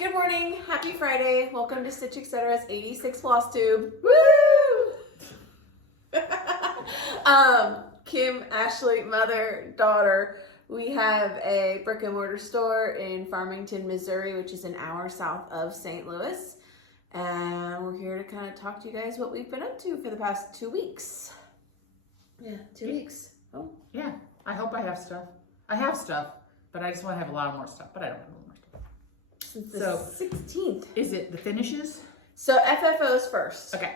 Good morning, happy Friday. Welcome to Stitch Etc's 86 Flosstube. Woo! Kim, Ashley, mother, daughter. We have a brick and mortar store in Farmington, Missouri, which is an hour south of St. Louis. And we're here to kind of talk to you guys what we've been up to for the past 2 weeks. Yeah, 2 weeks. Oh. Yeah, I hope I have stuff. I have stuff, but I just want to have a lot more stuff, but I don't have a lot more stuff. Since the 16th. Is it the finishes? So FFO's first. Okay.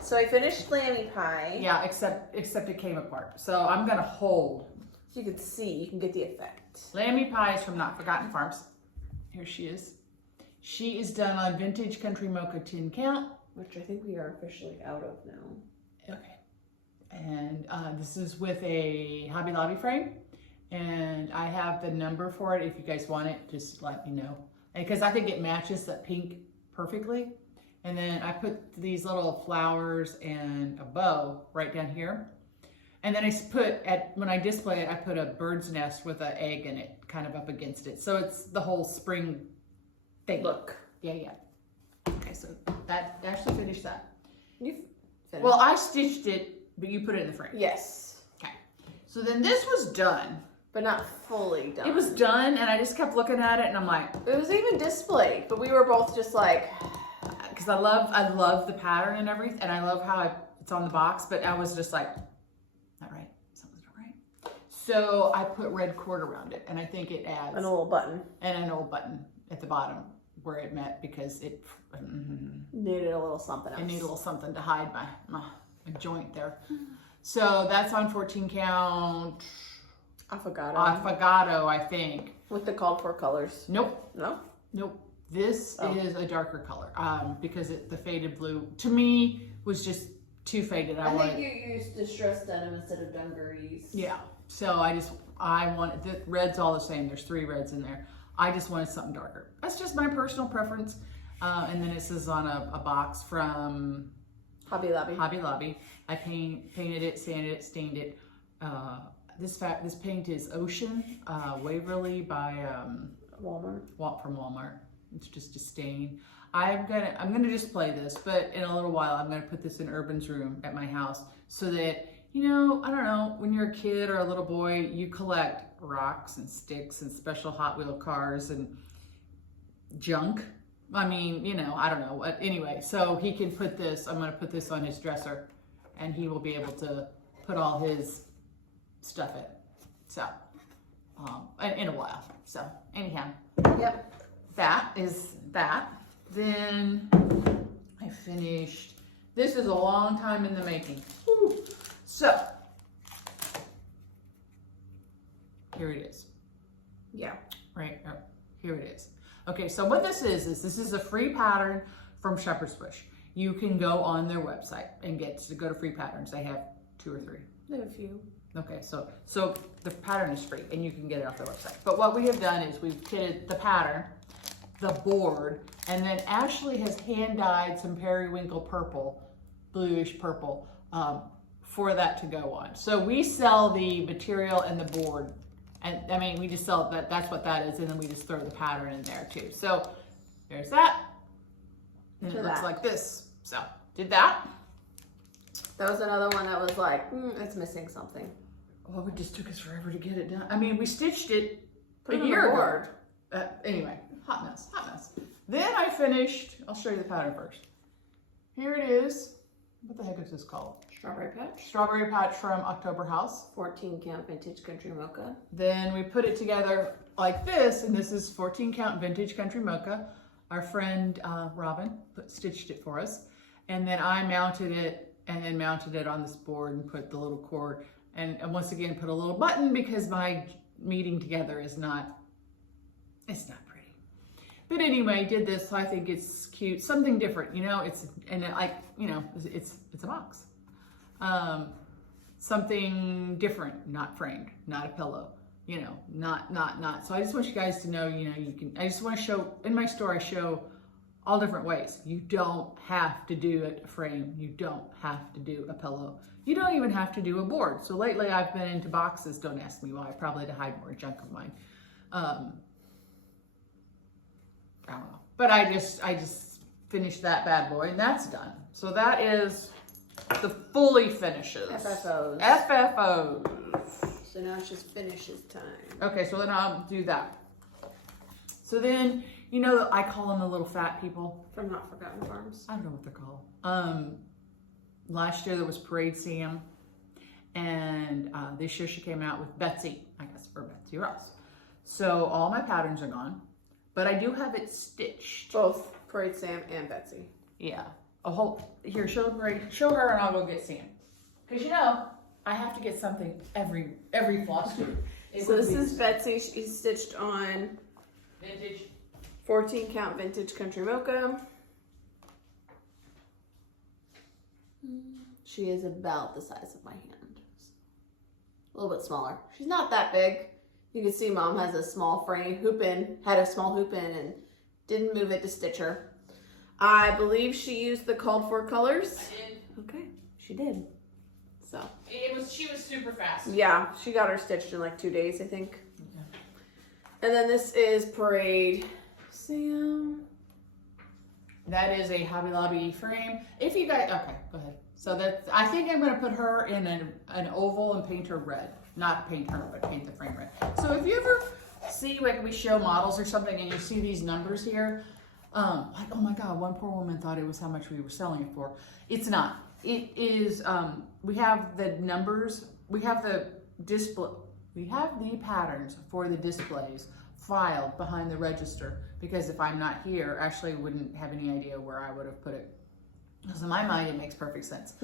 So I finished Lammy Pie. Yeah, except it came apart. So I'm going to hold. So you can see, you can get the effect. Lammy Pie is from Not Forgotten Farms. Here she is. She is done on Vintage Country Mocha tin count. Which I think we are officially out of now. Okay. And this is with a Hobby Lobby frame. And I have the number for it. If you guys want it, just let me know. Because I think it matches that pink perfectly. And then I put these little flowers and a bow right down here. And then I put, when I display it, I put a bird's nest with an egg in it, kind of up against it. So it's the whole spring thing. Look. Yeah. Okay, so that actually finished that. You finished. Well, I stitched it, but you put it in the frame. Yes. Okay. So then this was done. But not fully done. It was done, and I just kept looking at it, and I'm like, it was even displayed, but we were both just like, because I love the pattern and everything, and I love how it's on the box, but I was just like, not right, something's not right. So I put red cord around it, and I think it adds an old button and an old button at the bottom where it met, because it needed a little something else. It needed a little something to hide my joint there. So that's on 14 count. Affogato, I think. With the called for colors. Nope. No? Nope. This is a darker color because the faded blue, to me, was just too faded. I think you used distressed denim instead of dungarees. Yeah. So I wanted, the red's all the same. There's 3 reds in there. I just wanted something darker. That's just my personal preference. And then it says on a box from Hobby Lobby. I painted it, sanded it, stained it. This paint is Ocean Waverly by Walmart. From Walmart. It's just a stain. I'm gonna display this, but in a little while I'm gonna put this in Urban's room at my house so that, I don't know, when you're a kid or a little boy, you collect rocks and sticks and special Hot Wheel cars and junk. I mean, I don't know. Anyway, so he can put this, I'm gonna put this on his dresser, and he will be able to put all his stuff in. So, in a while. So, anyhow. Yep. That is that. Then I finished. This is a long time in the making. Woo. So, here it is. Yeah. Right, here it is. Okay, so what this is a free pattern from Shepherd's Bush. You can go on their website and go to free patterns. They have 2 or 3. They have a few. Okay, so the pattern is free and you can get it off their website. But what we have done is we've kitted the pattern, the board, and then Ashley has hand dyed some periwinkle purple, bluish purple, for that to go on. So we sell the material and the board, and I mean, we just sell that. That's what that is, and then we just throw the pattern in there too. So there's that, and it looks like this. So did that. That was another one that was like, it's missing something. Well, it just took us forever to get it done. I mean, we stitched it Put a it year on the board. ago. Anyway, hot mess. Then I finished, I'll show you the pattern first. Here it is. What the heck is this called? Strawberry Patch. Strawberry Patch from October House. 14 count Vintage Country Mocha. Then we put it together like this, and this is 14 count Vintage Country Mocha. Our friend Robin stitched it for us. And then I mounted it, and then mounted it on this board and put the little cord, and once again put a little button because my meeting together is not pretty. But anyway, did this, so I think it's cute, something different, it's a box. Something different, not framed, not a pillow, not. So I just want you guys to know, I just want to show, in my store I show all different ways. You don't have to do a frame. You don't have to do a pillow. You don't even have to do a board. So lately I've been into boxes. Don't ask me why. Probably to hide more junk of mine. I don't know. But I just finished that bad boy, and that's done. So that is the fully finishes. FFOs. FFOs. So now it's just finishes time. Okay, so then I'll do that. So then, you know, I call them the little fat people. From Not Forgotten Farms. I don't know what they're called. Last year there was Parade Sam, and this year she came out with Betsy, I guess, or Betsy Ross. So all my patterns are gone, but I do have it stitched. Both Parade Sam and Betsy. Yeah, a whole, here, show her, and I'll go get Sam. Because you know, I have to get something every Flosstube. So this is Betsy. She's stitched on Vintage. 14 count vintage country mocha. She is about the size of my hand. A little bit smaller. She's not that big. You can see Mom has a small frame had a small hoop in and didn't move it to stitch her. I believe she used the called for colors. I did. Okay, she did. So She was super fast. yeah, she got her stitched in like 2 days, I think. Okay. And then this is Parade Sam. That is a Hobby Lobby frame. If you guys, okay, go ahead. So I think I'm gonna put her in an oval and paint her red. Not paint her, but paint the frame red. So if you ever see, like we show models or something and you see these numbers here, like, oh my God, one poor woman thought it was how much we were selling it for. It's not. It is, we have the numbers, we have the display, we have the patterns for the displays filed behind the register, because if I'm not here, Ashley wouldn't have any idea where I would have put it. Because in my mind, it makes perfect sense.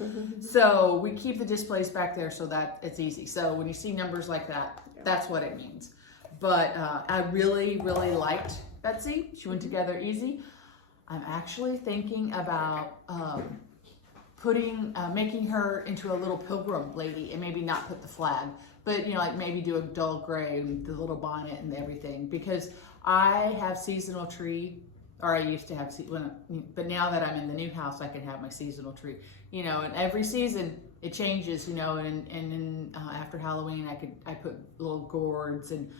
So we keep the displays back there so that it's easy. So when you see numbers like that, that's what it means. But I really, really liked Betsy. She went together easy. I'm actually thinking about making her into a little pilgrim lady, and maybe not put the flag, but, you know, like maybe do a dull gray and the little bonnet and everything, because I have seasonal tree, or I used to have, but now that I'm in the new house, I can have my seasonal tree, you know, and every season it changes, you know, and after Halloween, I put little gourds and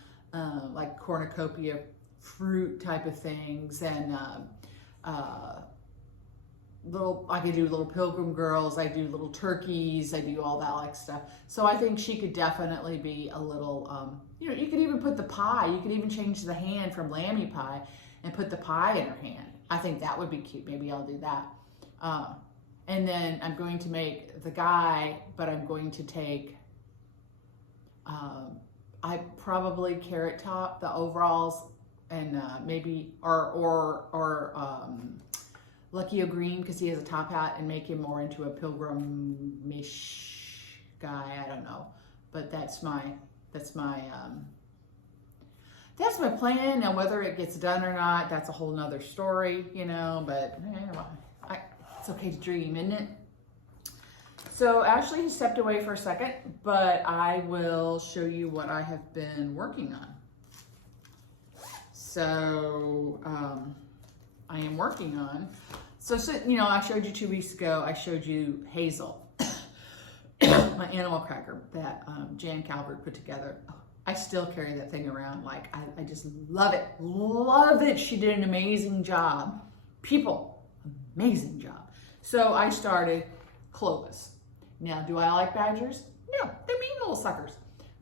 like cornucopia fruit type of things, and I could do little pilgrim girls, I do little turkeys, I do all that like stuff. So I think she could definitely be a little, you know, you could even put the pie, you could even change the hand from lammy pie and put the pie in her hand. I think that would be cute. Maybe I'll do that. And then I'm going to make the guy, but I'm going to take, I probably Carrot Top, the overalls, and maybe, Lucky O'Green, because he has a top hat, and make him more into a pilgrim-ish guy. I don't know, but that's my plan. Now whether it gets done or not, that's a whole nother story, you know. But it's okay to dream, isn't it? So Ashley stepped away for a second, but I will show you what I have been working on. So I am working on. So, you know, I showed you 2 weeks ago, I showed you Hazel, my animal cracker that Jan Calvert put together. I still carry that thing around. Like, I just love it. Love it. She did an amazing job. People, amazing job. So I started Clovis. Now, do I like badgers? No, they're mean little suckers.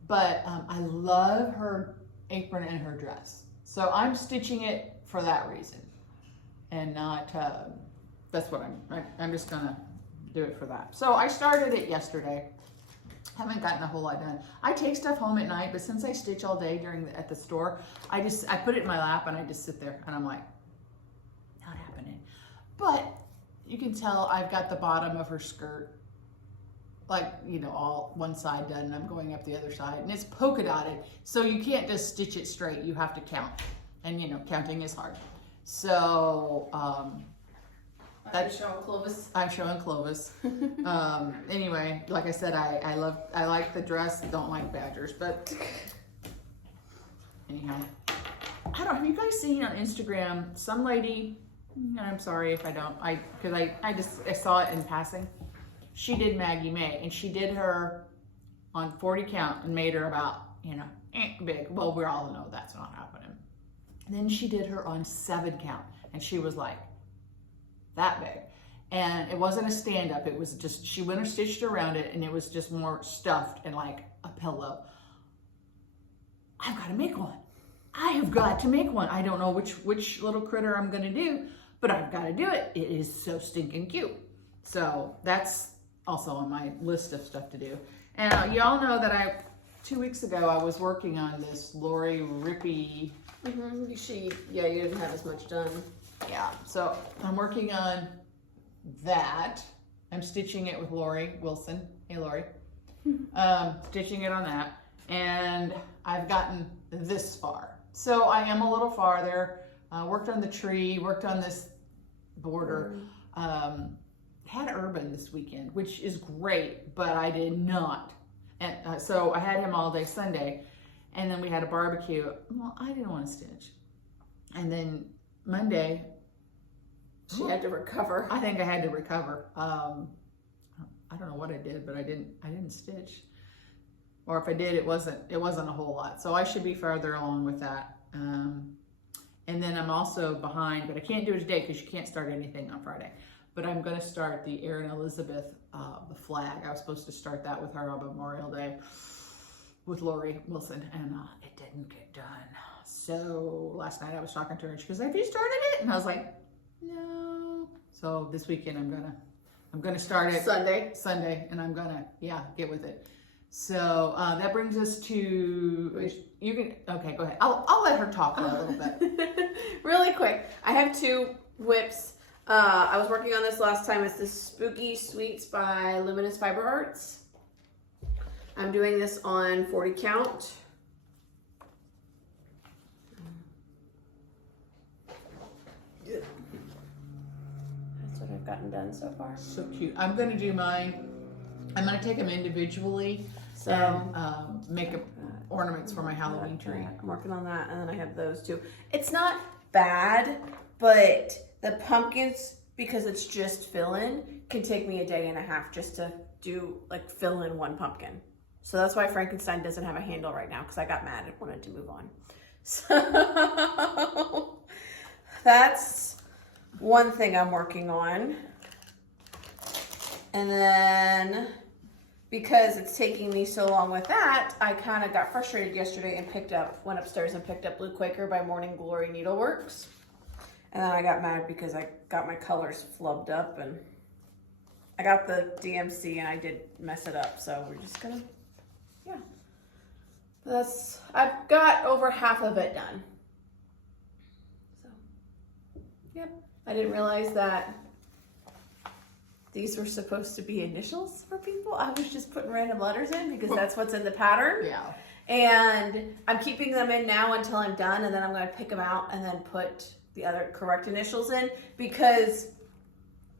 But I love her apron and her dress. So I'm stitching it for that reason. And not, that's what I'm just gonna do it for that. So I started it yesterday. Haven't gotten a whole lot done. I take stuff home at night, but since I stitch all day at the store, I put it in my lap and I just sit there and I'm like, not happening. But you can tell I've got the bottom of her skirt, like, you know, all one side done, and I'm going up the other side, and it's polka dotted. So you can't just stitch it straight. You have to count, and you know, counting is hard. So, That's showing Clovis. I'm showing Clovis. Anyway, like I said, I like the dress, don't like badgers, but anyhow. Have you guys seen on Instagram, some lady, and I'm sorry if I don't, because I saw it in passing. She did Maggie May, and she did her on 40 count and made her about, you know, big. Well, we all know that's not happening. Then she did her on 7 count, and she was like that big. And it wasn't a stand-up, it was just, she winter stitched around it, and it was just more stuffed and like a pillow. I've got to make one. I have got to make one. I don't know which little critter I'm gonna do, but I've got to do it. It is so stinking cute. So that's also on my list of stuff to do. And y'all know that 2 weeks ago, I was working on this Lori Rippey. You didn't have as much done. Yeah, so I'm working on that. I'm stitching it with Lori Wilson. Hey, Lori. Stitching it on that. And I've gotten this far. So I am a little farther. Worked on the tree, worked on this border. Had Urban this weekend, which is great, but I did not. And so I had him all day Sunday, and then we had a barbecue. Well, I didn't want to stitch. And then Monday, she had to recover. I think I had to recover. I don't know what I did, but I didn't stitch. Or if I did, it wasn't a whole lot. So I should be farther along with that. And then I'm also behind, but I can't do it today because you can't start anything on Friday. But I'm going to start the Erin Elizabeth, the flag. I was supposed to start that with her on Memorial Day with Lori Wilson, and it didn't get done. So last night I was talking to her, and she goes, "Have you started it?" And I was like, "No." So this weekend I'm gonna start it Sunday, and I'm gonna get with it. So that brings us to okay, go ahead. I'll let her talk for a little bit. Really quick, I have 2 whips. I was working on this last time. It's the Spooky Sweets by Luminous Fiber Arts. I'm doing this on 40 count. That's what I've gotten done so far. So cute. I'm gonna do mine. I'm gonna take them individually and make ornaments for my Halloween tree. I'm working on that, and then I have those 2. It's not bad, but the pumpkins, because it's just fill-in, can take me a day and a half just to do fill in 1 pumpkin. So that's why Frankenstein doesn't have a handle right now, because I got mad and wanted to move on. So that's one thing I'm working on. And then because it's taking me so long with that, I kind of got frustrated yesterday and went upstairs and picked up Blue Quaker by Morning Glory Needleworks. And then I got mad because I got my colors flubbed up, and I got the DMC and I did mess it up. So we're just gonna, I've got over half of it done. So, yep. I didn't realize that these were supposed to be initials for people. I was just putting random letters in because that's what's in the pattern. Yeah. And I'm keeping them in now until I'm done, and then I'm gonna pick them out and then put the other correct initials in, because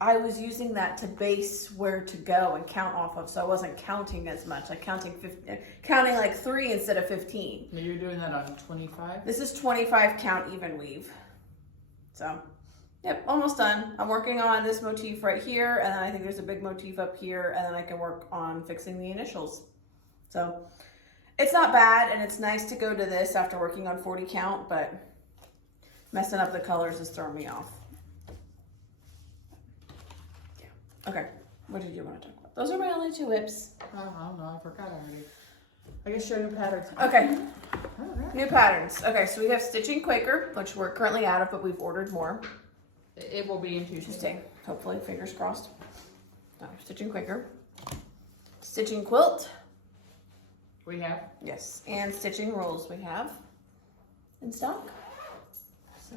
I was using that to base where to go and count off of, so I wasn't counting as much, counting 3 instead of 15. You're doing that on 25? This is 25 count even weave. So, yep, almost done. I'm working on this motif right here, and then I think there's a big motif up here, and then I can work on fixing the initials. So, it's not bad, and it's nice to go to this after working on 40 count, but messing up the colors is throwing me off. Yeah. Okay. What did you want to talk about? Those are my only 2 whips. Oh, I don't know. I forgot already. I guess show new patterns. Okay. Right. New patterns. Okay, so we have Stitching Quaker, which we're currently out of, but we've ordered more. It will be in Tuesday. Hopefully, fingers crossed. Stitching Quaker. Stitching Quilt. We have? Yes. And Stitching Rules we have in stock. So,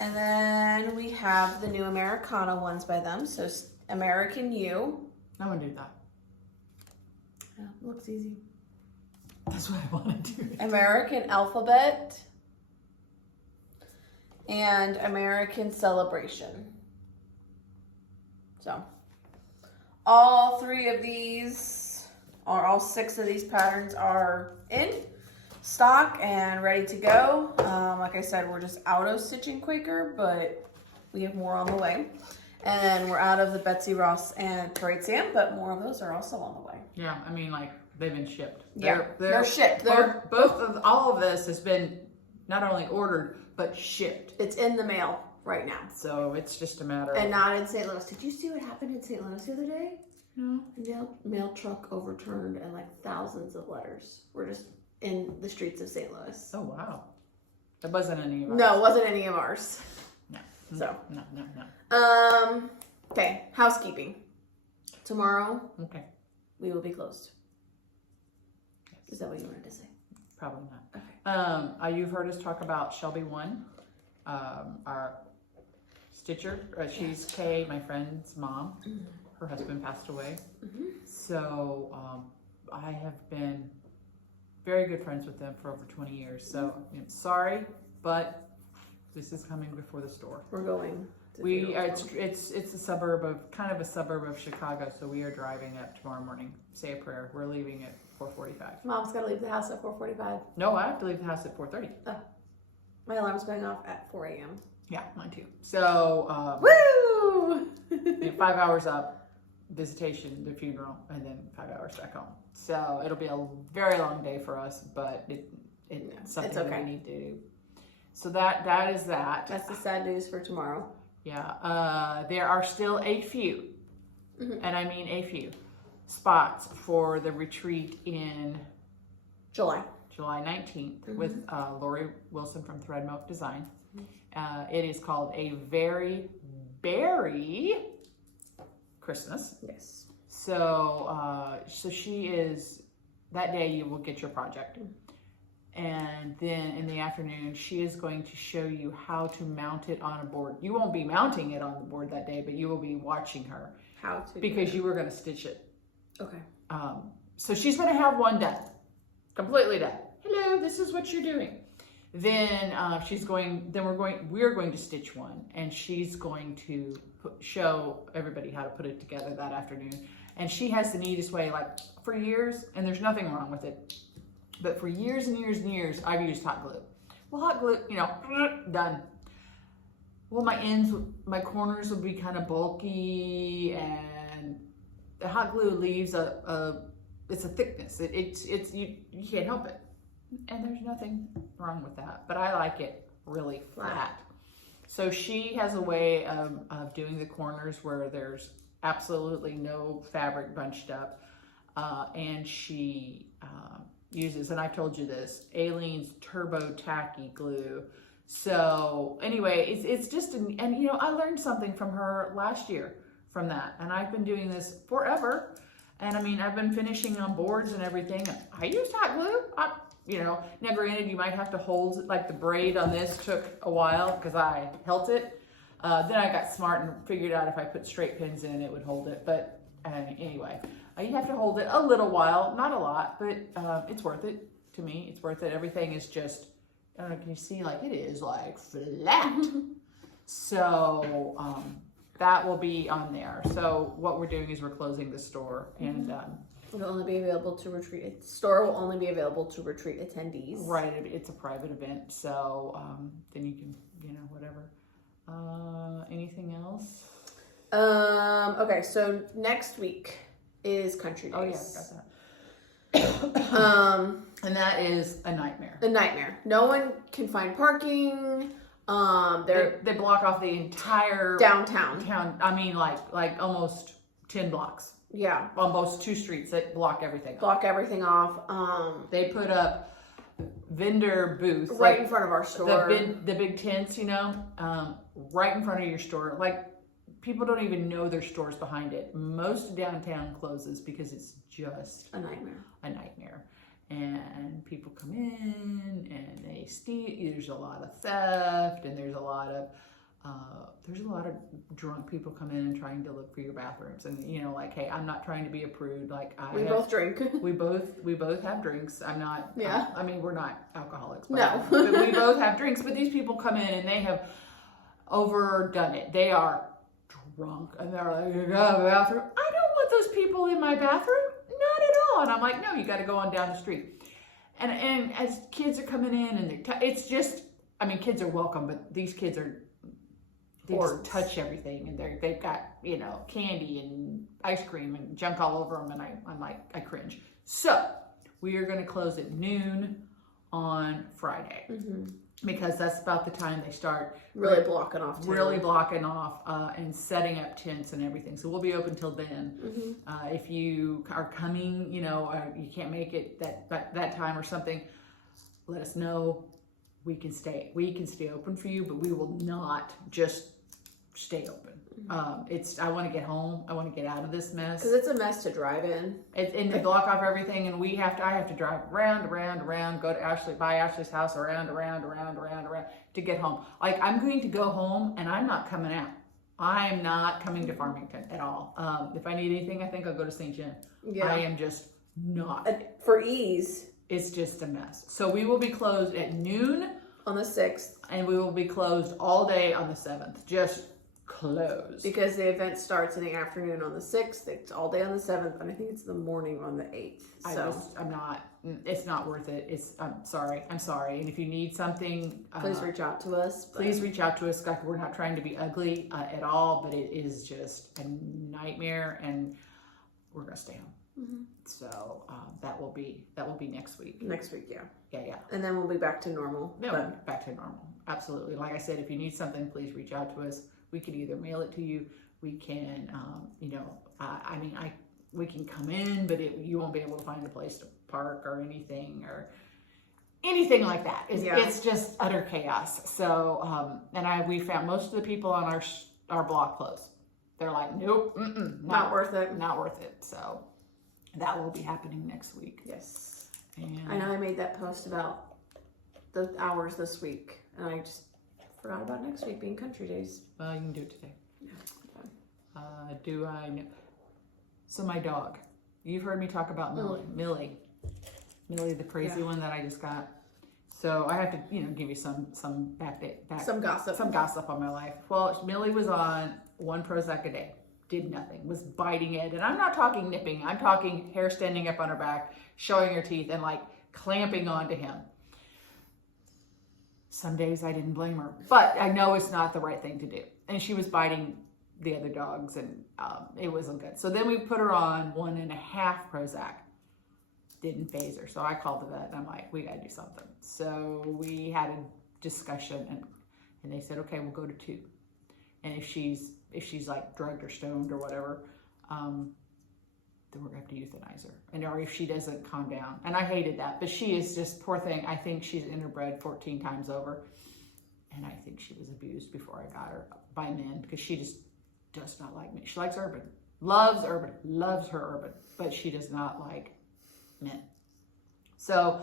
and then we have the new Americana ones by them. So American U. I want to do that. Yeah, looks easy. That's what I want to do. American Alphabet and American Celebration. So all 6 of these patterns are in stock and ready to go. Like I said, we're just out of Stitching Quaker, but we have more on the way. And we're out of the Betsy Ross and Parade Sam, but more of those are also on the way. Yeah, I mean, they've been shipped. They're shipped. All of this has been not only ordered, but shipped. It's in the mail right now. So it's just a matter of... And not in St. Louis. Did you see what happened in St. Louis the other day? No. A mail truck overturned and like thousands of letters were just in the streets of St. Louis. Oh, wow. That wasn't any of ours. No, it wasn't any of ours. No. So. No. Okay, housekeeping. Tomorrow, Okay. we will be closed. Is that what you wanted to say? Probably not. Okay. You've heard us talk about Shelby One, our stitcher. She's Kay, my friend's mom. Her husband passed away. So I have been very good friends with them for over 20 years. So I'm sorry, but this is coming before the store. We're going. It's a suburb of Chicago. So we are driving up tomorrow morning. Say a prayer. We're leaving at 4:45. Mom's got to leave the house at 4:45. No, I have to leave the house at 4:30. Oh. My alarm's going off at 4 a.m. Yeah, mine too. So, Woo! 5 hours up, visitation, the funeral, and then 5 hours back home. So it'll be a very long day for us, but it's something that we need to do. So that is that. That's the sad news for tomorrow. Yeah, there are still a few, and I mean a few, spots for the retreat in July 19th with Lori Wilson from Thread Milk Design. It is called A Very Berry Christmas. Yes. So she is, that day you will get your project. And then in the afternoon, she is going to show you how to mount it on a board. You won't be mounting it on the board that day, but you will be watching her. How to? Because you were going to stitch it. Okay. So she's going to have one done. Completely done. Hello, this is what you're doing. Then we're going to stitch one, and she's going to show everybody how to put it together that afternoon. And she has the neatest way, like for years, and there's nothing wrong with it, but for years and years and years, I've used hot glue. Well, hot glue, done. Well, my corners will be kind of bulky, and the hot glue leaves it's a thickness. You can't help it. And there's nothing wrong with that, but I like it really flat. So she has a way of doing the corners where there's absolutely no fabric bunched up, and she uses, and I've told you this, Aleene's Turbo Tacky glue. So anyway, it's just, and I learned something from her last year from that, and I've been doing this forever. And I mean, I've been finishing on boards and everything, and I use hot glue. Now granted, you might have to hold, like the braid on this took a while because I held it. Then I got smart and figured out if I put straight pins in, it would hold it. But anyway, you have to hold it a little while, not a lot, but it's worth it to me. It's worth it. Everything is just, I don't know, can you see, like it is like flat. So that will be on there. So what we're doing is we're closing the store, and it'll only be available to retreat. The store will only be available to retreat attendees. Right, it's a private event, so then you can, whatever. Anything else? Okay, so next week is Country Days. Oh yeah, I got that. And that is a nightmare. A nightmare. No one can find parking. They block off the entire downtown town. I mean, like almost 10 blocks. Yeah, almost 2 streets that block everything. Off. They put up vendor booths right in front of our store. The big tents, right in front of your store. Like people don't even know their stores behind it. Most downtown closes because it's just a nightmare. And people come in and they steal. There's a lot of theft, and there's a lot of drunk people come in and trying to look for your bathrooms. And like, hey, I'm not trying to be a prude. Like we both drink. We both have drinks. I'm not. Yeah. I mean, we're not alcoholics. No. But we both have drinks. But these people come in and they have overdone it. They are drunk and they're like, you got a bathroom? I don't want those people in my bathroom. Not at all. And I'm like, no, you got to go on down the street. And as kids are coming in, and it's just, I mean, kids are welcome, but these kids they just touch everything, and they've got candy and ice cream and junk all over them, and I'm like, I cringe. So we are going to close at noon on Friday. because that's about the time they start really blocking off town. Really blocking off and setting up tents and everything. So we'll be open till then. If you are coming, you you can't make it that time or something, let us know. We can stay open for you, but we will not just stay open. I want to get home. I want to get out of this mess. Because it's a mess to drive in. And they block off everything, and I have to drive around, go to by Ashley's house, around to get home. Like, I'm going to go home, and I'm not coming out. I'm not coming to Farmington at all. If I need anything, I think I'll go to St. John. Yeah. I am just not. For ease. It's just a mess. So we will be closed at noon. On the 6th. And we will be closed all day on the 7th. Just closed. Because the event starts in the afternoon on the 6th. It's all day on the 7th. And I think it's the morning on the 8th. So it's not worth it. I'm sorry. And if you need something, please reach out to us. Please reach out to us. We're not trying to be ugly at all, but it is just a nightmare, and we're going to stay home. So that will be next week. Next week, yeah. Yeah. And then we'll be back to normal. Yeah, back to normal. Absolutely. Like I said, if you need something, please reach out to us. We can either mail it to you. We can, we can come in, but you won't be able to find a place to park or anything like that. It's just utter chaos. So, we found most of the people on our block closed. They're like, nope, not worth it. Not worth it. So that will be happening next week. Yes. And I know I made that post about the hours this week, and I just forgot about next week being country days. Well, you can do it today. Yeah. Do I know? So my dog, you've heard me talk about Millie, the crazy one that I just got. So I have to, give you some some gossip on my life. Well, Millie was on 1 Prozac a day. Did nothing, was biting it. And I'm not talking nipping, I'm talking hair standing up on her back, showing her teeth, and like clamping onto him. Some days I didn't blame her, but I know it's not the right thing to do. And she was biting the other dogs, and it wasn't good. So then we put her on 1.5 Prozac. Didn't phase her. So I called the vet, and I'm like, we got to do something. So we had a discussion, and they said, okay, we'll go to 2. And if she's like drugged or stoned or whatever, then we're gonna have to euthanize her. Or if she doesn't calm down. And I hated that, but she is just, poor thing. I think she's interbred 14 times over. And I think she was abused before I got her by men, because she just does not like me. She likes urban, loves her urban, but she does not like men. So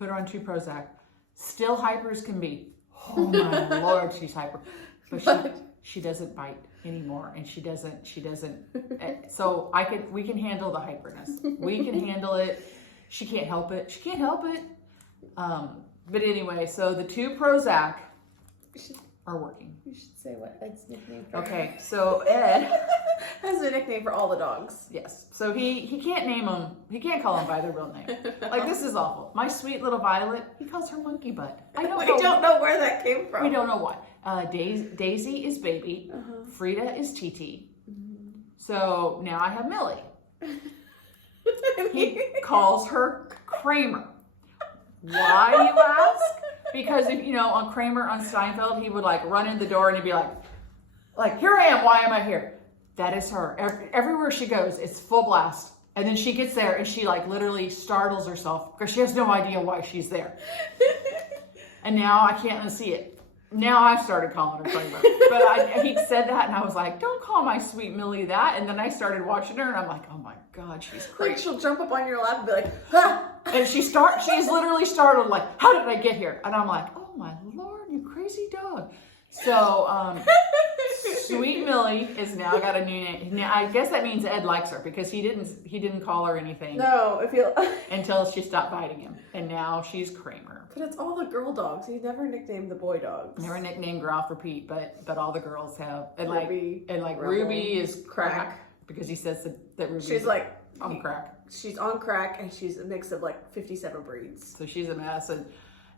put her on 2 Prozac. Still hyper as can be. Oh my Lord, she's hyper. But she doesn't bite anymore, and she doesn't so we can handle the hyperness. We can handle it. She can't help it. But anyway, so the 2 Prozac are working. You should say what Ed's nickname for. Okay, so Ed has a nickname for all the dogs. Yes. So he can't name them. He can't call them by their real name. Like, this is awful. My sweet little Violet, he calls her Monkey Butt. We don't know where that came from. We don't know why. Daisy is Baby. Frida is TT. So now I have Millie. He calls her Kramer. Why, you ask? Because if on Kramer on Steinfeld, he would like run in the door and he'd be like, here I am. Why am I here? That is her. Everywhere she goes, it's full blast. And then she gets there and she like literally startles herself because she has no idea why she's there. And now I can't unsee it. Now I've started calling her Kramer. But he said that and I was like, don't call my sweet Millie that. And then I started watching her and I'm like, oh my God, she's crazy. Like, she'll jump up on your lap and be like, ah! And she's literally startled, like, how did I get here? And I'm like, oh my Lord, you crazy dog. So, sweet Millie is now got a new name. Now, I guess that means Ed likes her because he didn't call her anything. No, until she stopped biting him. And now she's Kramer. But it's all the girl dogs. He never nicknamed the boy dogs. Never nicknamed Ralph or Pete, but all the girls have. And Ruby, Ruby is crack because he says that Ruby's she's like on crack. She's on crack and she's a mix of like 57 breeds. So she's a mess.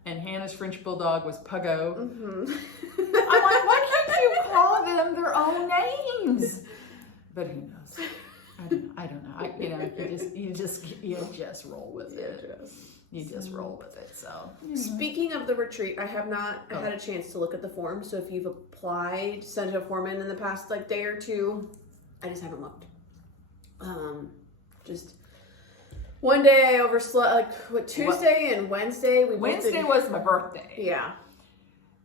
And Hannah's French Bulldog was Puggo. Mm-hmm. I'm like, why can't you call them their own names? But who knows? I don't know. You just roll with it. you just roll with it. So Speaking of the retreat, I have not had a chance to look at the form. So if you've applied, sent a form in the past like day or two, I just haven't looked. Just one day I overslept. Like what, Tuesday and Wednesday. Wednesday was my birthday. Yeah.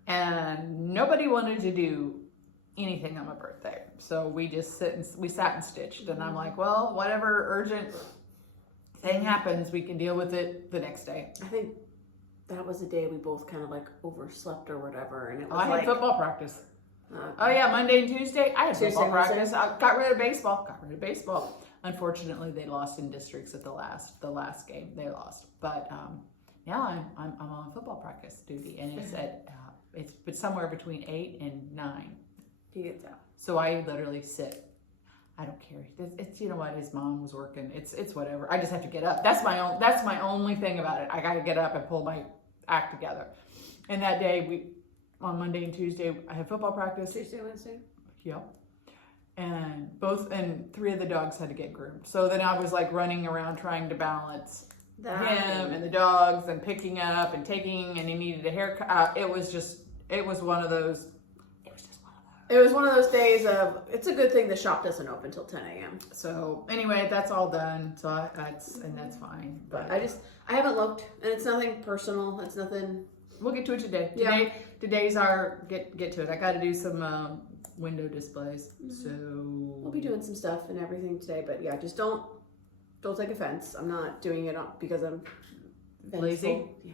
And nobody wanted to do anything on my birthday, so we sat and stitched. And I'm like, well, whatever urgent thing happens, we can deal with it the next day. I think that was the day we both kind of like overslept or whatever, and it was I had football practice. Okay. Oh yeah, Monday and Tuesday I had football Wednesday. practice. I got rid of baseball. Unfortunately, they lost in districts at the last game. They lost, but yeah, I'm on football practice duty, and it's it's somewhere between 8 and 9. He gets out. So I literally sit. I don't care. It's you know what, his mom was working. It's whatever. I just have to get up. That's my only thing about it. I got to get up and pull my act together. And that day on Monday and Tuesday I had football practice. Tuesday, Wednesday. Yep. And 3 of the dogs had to get groomed. So then I was like running around trying to balance him and the dogs and picking up and taking, and he needed a haircut. It was one of those. It was one of those days of, it's a good thing the shop doesn't open till 10 a.m. So anyway, that's all done. So that's fine. But I haven't looked, and it's nothing personal. It's nothing. We'll get to it today. Yeah. Today's our get to it. I got to do some window displays. So We'll be doing some stuff and everything today, but yeah, just don't take offense. I'm not doing it because I'm lazy. Yeah.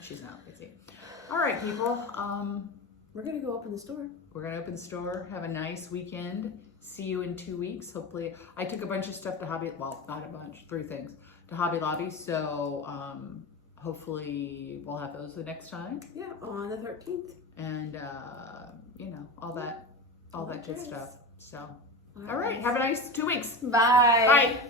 She's not lazy. All right, people. We're gonna go open the store. We're gonna open the store. Have a nice weekend. See you in 2 weeks. Hopefully, I took a bunch of stuff to Hobby. Well, not a bunch. 3 things to Hobby Lobby. So hopefully, we'll have those the next time. Yeah, on the 13th. And all that good Yes. stuff. So, all right. Have a nice 2 weeks. Bye. Bye.